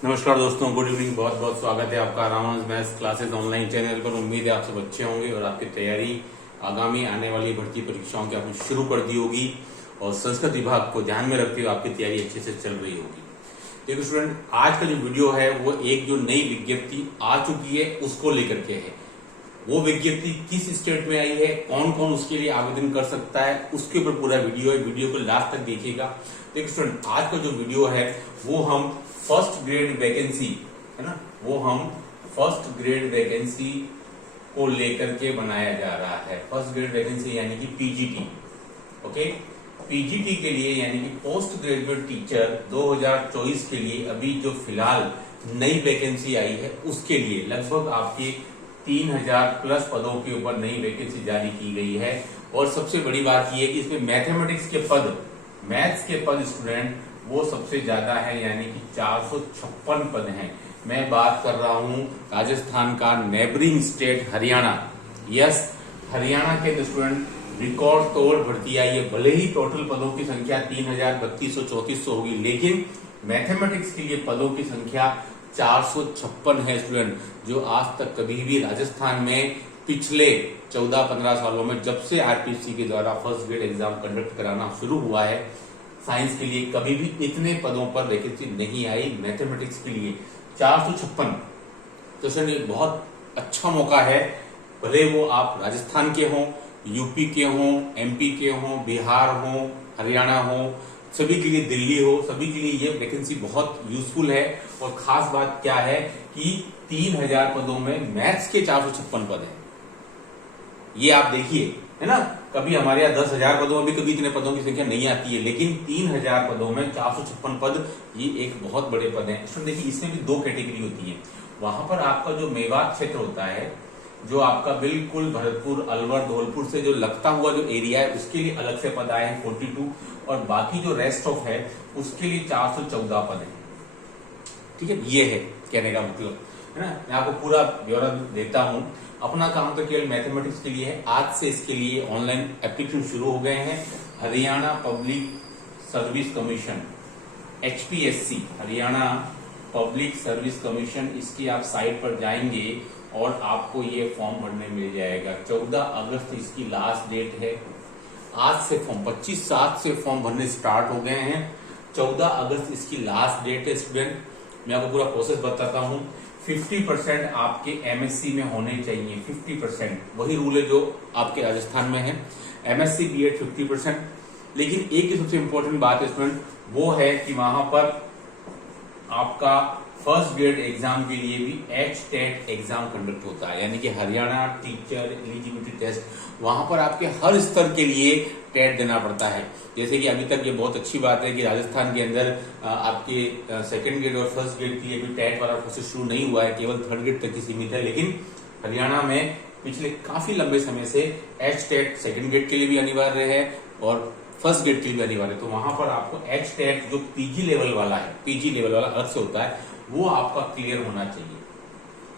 नमस्कार दोस्तों, good evening. बहुत बहुत स्वागत है आपका Ramanuj maths classes online channel पर। उम्मीद है आप सब अच्छे होंगे और आपकी तैयारी आगामी आने वाली भर्ती परीक्षाओं की आपने शुरू कर दी होगी और संस्कृत विभाग को ध्यान में रखते हुए आपकी तैयारी अच्छे से चल रही होगी। देखिए स्टूडेंट, आज का जो वीडियो है वो एक जो नई विज्ञप्ति आ चुकी है उसको लेकर के है। वो विज्ञप्ति किस स्टेट में आई है, कौन कौन उसके लिए आवेदन कर सकता है, उसके ऊपर पूरा वीडियो है। वीडियो को लास्ट तक देखिएगा। देखिए स्टूडेंट, आज का जो वीडियो है वो हम फर्स्ट ग्रेड वैकेंसी है ना, वो हम फर्स्ट ग्रेड वैकेंसी को लेकर के बनाया जा रहा है। फर्स्ट ग्रेड वैकेंसी यानी कि पीजीटी। ओके, पीजीटी के लिए यानी कि पोस्ट ग्रेजुएट टीचर 2024 के लिए अभी जो फिलहाल नई वैकेंसी आई है उसके लिए लगभग आपके 3000 प्लस पदों के ऊपर नई वैकेंसी जारी की गई है। और सबसे बड़ी बात यह कि इसमें मैथमेटिक्स के पद, मैथ्स के पद स्टूडेंट वो सबसे ज्यादा है, यानी कि 456 पद हैं। मैं बात कर रहा हूं राजस्थान का neighbouring state Haryana. Yes, Haryana के स्टूडेंट रिकॉर्ड तोड़ भर्ती आई है। भले ही टोटल पदों की संख्या 3000-3200-3400 होगी, लेकिन मैथमेटिक्स के लिए पदों की संख्या 456 है स्टूडेंट, जो आज तक कभी भी राजस्थान में पिछले 14-15 सालों में जब से आरपीसी के द्वारा फर्स्ट ग्रेड एग्जाम कंडक्ट कराना शुरू हुआ है साइंस के लिए, कभी भी इतने पदों पर वैकेंसी नहीं आई। मैथमेटिक्स के लिए 456। तो सर एक बहुत अच्छा मौका है, भले वो आप राजस्थान के हों, यूपी के हों, एमपी के हों, बिहार हो, हरियाणा हो, सभी के लिए, दिल्ली हो, सभी के लिए ये वैकेंसी बहुत यूजफुल है। और खास बात क्या है कि 3000 पदों में मैथ्स के 456 पद हैं। ये आप देखिए, है ना, कभी हमारे यहाँ 10,000 पदों में भी कभी इतने पदों की संख्या नहीं आती है, लेकिन 3000 पदों में 456 पद, ये एक बहुत बड़े पद हैं। इसमें देखिए, इसमें भी 2 कैटेगरी होती है। वहां पर आपका जो मेवात क्षेत्र होता है, जो आपका बिल्कुल भरतपुर, अलवर, धौलपुर से जो लगता हुआ जो एरिया है, उसके लिए अलग से पद आए हैं 42, और बाकी जो रेस्ट ऑफ है उसके लिए 414 पद है। ठीक है, ये है कहने का मतलब, है ना। मैं आपको पूरा ब्यौरा देता हूं। अपना काम तो केवल मैथमेटिक्स के लिए है। आज से इसके लिए ऑनलाइन एप्लीकेशन शुरू हो गए हैं। Haryana public service commission, HPSC, Haryana public service commission, इसकी आप साइट पर जाएंगे और आपको ये फॉर्म भरने मिल जाएगा। 14 अगस्त इसकी लास्ट डेट है। आज से फॉर्म 25/7 से फॉर्म भरने स्टार्ट हो गए हैं। 14 अगस्त इसकी लास्ट डेट है स्टूडेंट। मैं आपको पूरा प्रोसेस बताता हूं। 50% आपके MSc में होने चाहिए, 50%। वही रूल है जो आपके राजस्थान में है, MSc BEd 50%। लेकिन एक सबसे इंपॉर्टेंट बात है स्टूडेंट, वो है कि वहां पर आपका फर्स्ट ग्रेड एग्जाम के लिए भी HTET एग्जाम कंडक्ट होता है, यानी कि हरियाणा टीचर एलिजिबिलिटी टेस्ट। वहां पर आपके हर स्तर के लिए टेट देना पड़ता है। जैसे कि अभी तक ये बहुत अच्छी बात है कि राजस्थान के अंदर आपके सेकंड ग्रेड और फर्स्ट ग्रेड के लिए भी टेट वाला प्रोसेस शुरू नहीं हुआ है, केवल थर्ड ग्रेड तक ही सीमित है। लेकिन हरियाणा में पिछले काफी लंबे समय से HTET सेकंड ग्रेड के लिए भी अनिवार्य है और फर्स्ट ग्रेड के लिए भी अनिवार्य है। तो वहां पर आपको HTET जो PG लेवल वाला है, PG लेवल वाला अलग से होता है, वो आपका क्लियर होना चाहिए,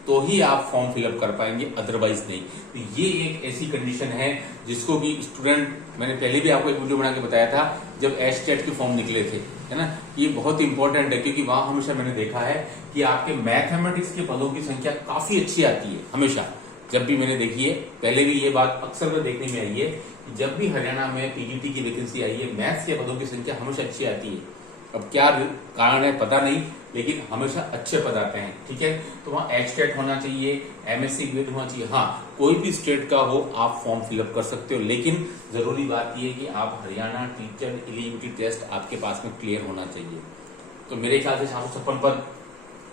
तो ही आप फॉर्म फिलअप कर पाएंगे, अदरवाइज नहीं। तो ये एक ऐसी कंडीशन है जिसको कि स्टूडेंट, मैंने पहले भी आपको एक वीडियो बना के बताया था जब HTET के फॉर्म निकले थे, है ना। ये बहुत इंपॉर्टेंट है क्योंकि वहां हमेशा मैंने देखा है कि आपके मैथमेटिक्स के पदों की संख्या काफी अच्छी आती है। हमेशा जब भी मैंने देखी है, पहले भी ये बात अक्सर देखने में आई है कि जब भी हरियाणा में PGT की वैकेंसी आई है, मैथ्स के पदों की संख्या हमेशा अच्छी आती है। अब क्या कारण है पता नहीं, लेकिन हमेशा अच्छे पद आते हैं। ठीक है, तो वहाँ HTET होना चाहिए, MSc BEd होना चाहिए। हाँ, कोई भी स्टेट का हो आप फॉर्म फिलअप कर सकते हो, लेकिन जरूरी बात यह है कि आप हरियाणा टीचर एलिजिबिलिटी टेस्ट आपके पास में क्लियर होना चाहिए। तो मेरे ख्याल से 456 पद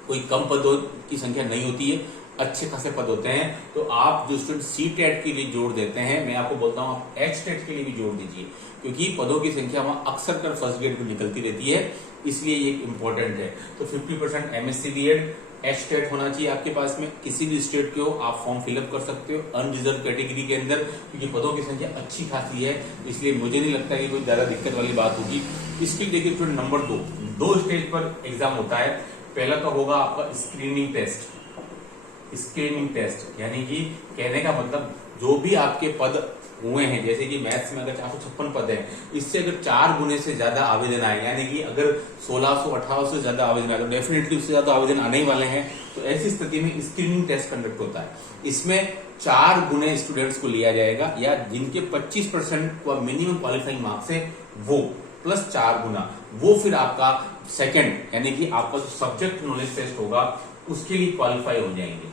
कोई कम पदों की संख्या नहीं होती है, अच्छे खासे पद होते हैं। तो आप जो स्टूडेंट CTET के लिए जोड़ देते हैं, मैं आपको बोलता हूं आप HTET के लिए भी जोड़ दीजिए, क्योंकि पदों की संख्या वहां अक्सर कर फर्स्ट ग्रेड में निकलती रहती है, इसलिए ये इंपॉर्टेंट है। तो 50% MSc BEd, HTET होना चाहिए आपके पास में। किसी भी स्टेट के हो आप फॉर्म फिलअप कर सकते हो अनरिजर्व कैटेगरी के अंदर, क्योंकि पदों की संख्या अच्छी खासी है, इसलिए मुझे नहीं लगता कि कोई ज्यादा दिक्कत वाली बात होगी। इसके देखिए स्टूडेंट, नंबर 2 स्टेज पर एग्जाम होता है। पहला तो होगा आपका स्क्रीनिंग टेस्ट। स्क्रीनिंग टेस्ट यानी कि कहने का मतलब जो भी आपके पद हुए हैं, जैसे कि मैथ्स में अगर 456 पद है, इससे अगर 4 गुने से ज्यादा आवेदन आए, यानी कि अगर 1600 1800 से ज्यादा आवेदन आए तो डेफिनेटली उससे ज्यादा आवेदन आने ही वाले हैं। तो ऐसी स्थिति में स्क्रीनिंग टेस्ट कंडक्ट होता है। इसमें 4 गुने स्टूडेंट्स को लिया जाएगा, या जिनके 25% का मिनिमम क्वालिफाइंग मार्क्स है वो, प्लस 4 गुना वो फिर आपका सेकंड, यानी कि आपका जो सब्जेक्ट नॉलेज टेस्ट होगा उसके लिए क्वालिफाई हो जाएंगे,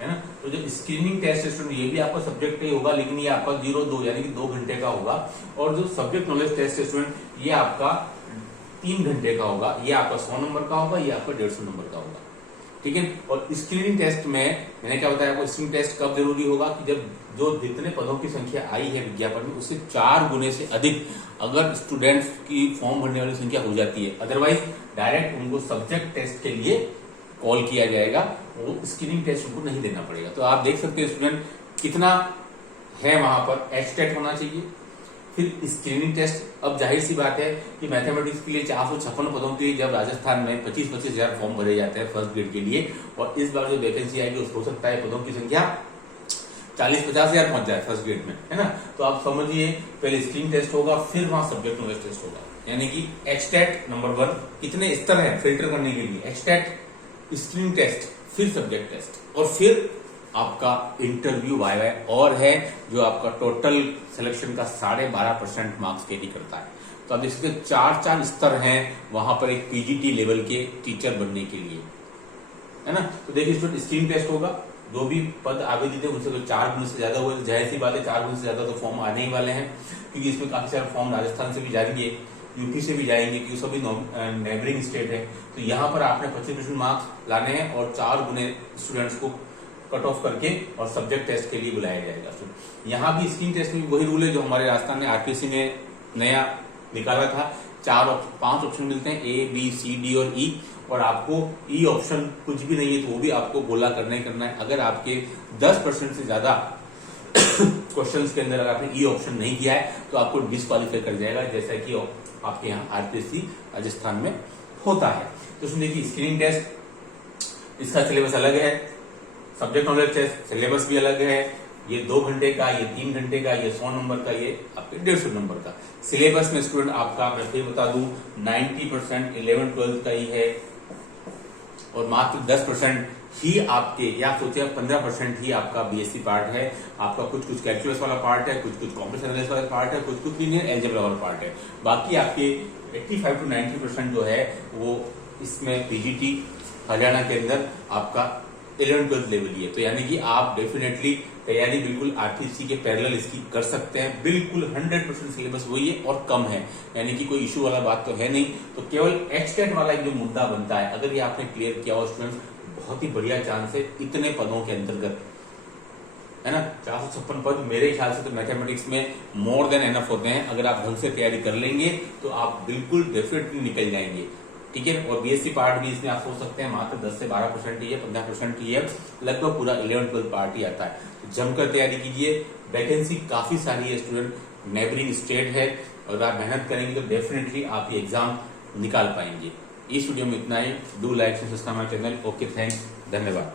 है ना। तो जो स्क्रीनिंग टेस्ट स्टूडेंट, ये भी आपका सब्जेक्ट ही होगा, लेकिन ये आपका 0-2 यानी कि 2 घंटे का होगा। और जो सब्जेक्ट नॉलेज टेस्ट स्टूडेंट ये आपका 3 घंटे का होगा, ये आपका 100 नंबर का होगा, ये आपका 150 नंबर का होगा, ठीक है। और स्क्रीनिंग टेस्ट में मैंने क्या बताया आपको, स्क्रीनिंग टेस्ट कब जरूरी होगा कि जब जो जितने पदों की संख्या आई है विज्ञापन में उससे 4 गुने से अधिक अगर स्टूडेंट्स की फॉर्म भरने वाली संख्या हो जाती है, अदरवाइज डायरेक्ट उनको सब्जेक्ट टेस्ट के लिए कॉल किया जाएगा, वो स्क्रीनिंग टेस्ट उनको नहीं देना पड़ेगा। तो आप देख सकते हैं स्टूडेंट कितना है वहां पर, एचटेट होना चाहिए, फिर स्क्रीनिंग टेस्ट। अब जाहिर सी बात है कि मैथमेटिक्स के लिए 456 पदों के लिए जब राजस्थान में 25-25 हजार फॉर्म भरे जाते हैं फर्स्ट ग्रेड के लिए, और इस बार जो वैकेंसी आएगी हो सकता है पदों की संख्या 40-50 हजार पहुंच जाए फर्स्ट ग्रेड में, है ना। तो आप समझिए पहले स्क्रीनिंग टेस्ट होगा, फिर वहां सब्जेक्ट नॉलेज टेस्ट होगा, यानी कि एचटेट नंबर 1। कितने स्तर है फिल्टर करने के लिए, एचटेट, स्क्रीनिंग टेस्ट, फिर सब्जेक्ट टेस्ट, और फिर आपका इंटरव्यू वाइवा और है जो आपका टोटल सिलेक्शन का 12.5% मार्क्स कैरी करता है। तो आप देख सकते 4 स्तर हैं वहां पर एक पीजीटी लेवल के टीचर बनने के लिए, है ना। तो देखिए स्टूडेंट, स्क्रीनिंग टेस्ट होगा, जो भी पद आवेदित है उनसे 4 गुने से ज्यादा हुए तो जाहिर सी बात है 4 गुने से ज्यादा तो फॉर्म आने ही वाले हैं, क्योंकि इसमें काफी सारे फॉर्म राजस्थान से भी जाएंगे, यूपी से भी जाएंगे, क्योंकि सभी नेबरिंग स्टेट है। तो यहाँ पर आपने 25% मार्क्स लाने हैं और 4 गुने स्टूडेंट्स को कट ऑफ करके और सब्जेक्ट टेस्ट के लिए बुलाया जाएगा। यहाँ भी स्क्रीनिंग टेस्ट में वही रूल है जो हमारे राजस्थान में आरपीसी ने नया निकाला था। 5 ऑप्शन मिलते हैं, ए बी सी डी और ई, और आपको ई ऑप्शन कुछ भी नहीं है तो वो भी आपको गोला करना ही करना है। अगर आपके 10% से ज्यादा क्वेश्चंस के अंदर अगर आपने ई ऑप्शन नहीं किया है तो आपको डिस्क्वालीफाई कर जाएगा, जैसा कि आपके यहाँ आरपीएससी राजस्थान में होता है। तो सुनिए कि स्क्रीनिंग टेस्ट इसका सिलेबस अलग है, सब्जेक्ट नॉलेज टेस्ट सिलेबस भी अलग है, ये 2 घंटे का, ये 3 घंटे का, ये 100 नंबर का, ये आपके 150 नंबर का। सिलेबस में स्टूडेंट आपका मैं फिर बता दूं 90% 11-12 का ही है, और मात्र 10% ही आपके, या सोचिए 15% ही आपका बीएससी पार्ट है। आपका कुछ कैलकुलस वाला पार्ट है, कुछ कॉम्प्लेक्स एनालिसिस वाला पार्ट है, कुछ लीनियर अलजेब्रा वाला पार्ट है। बाकी आपके 85 to 90% जो है वो इसमें पीजीटी हरियाणा के अंदर आपका 11-12 लेवल ही है। तो यानी कि आप डेफिनेटली तैयारी बिल्कुल आरटीसी के पैरेलल इसकी कर सकते हैं। बिल्कुल 100% सिलेबस वही है और कम है, यानी कि कोई इशू वाला बात तो है नहीं। तो केवल एचटेट वाला एक जो मुद्दा बनता है, अगर ये आपने क्लियर किया हो स्टूडेंट्स, बहुत ही बढ़िया चांस है इतने पदों के अंतर्गत, है ना। 456 पद मेरे ख्याल से तो मैथमेटिक्स में मोर देन एनफ होते हैं। अगर आप ढंग से तैयारी कर लेंगे तो आप बिल्कुल डेफिनेटली निकल जाएंगे, ठीक है। और बीएससी पार्ट भी इसमें आप सोच सकते हैं मात्र 10 से 12% ही है, 15% ही है, लगभग पूरा 11-12 पार्ट ही आता है। तो जमकर तैयारी कीजिए, वैकेंसी काफी सारी है स्टूडेंट, नेबरिंग स्टेट है, अगर आप मेहनत करेंगे तो डेफिनेटली आप ये एग्जाम निकाल पाएंगे। इस वीडियो में इतना ही। Do like subscribe my channel. Okay, thanks, धन्यवाद।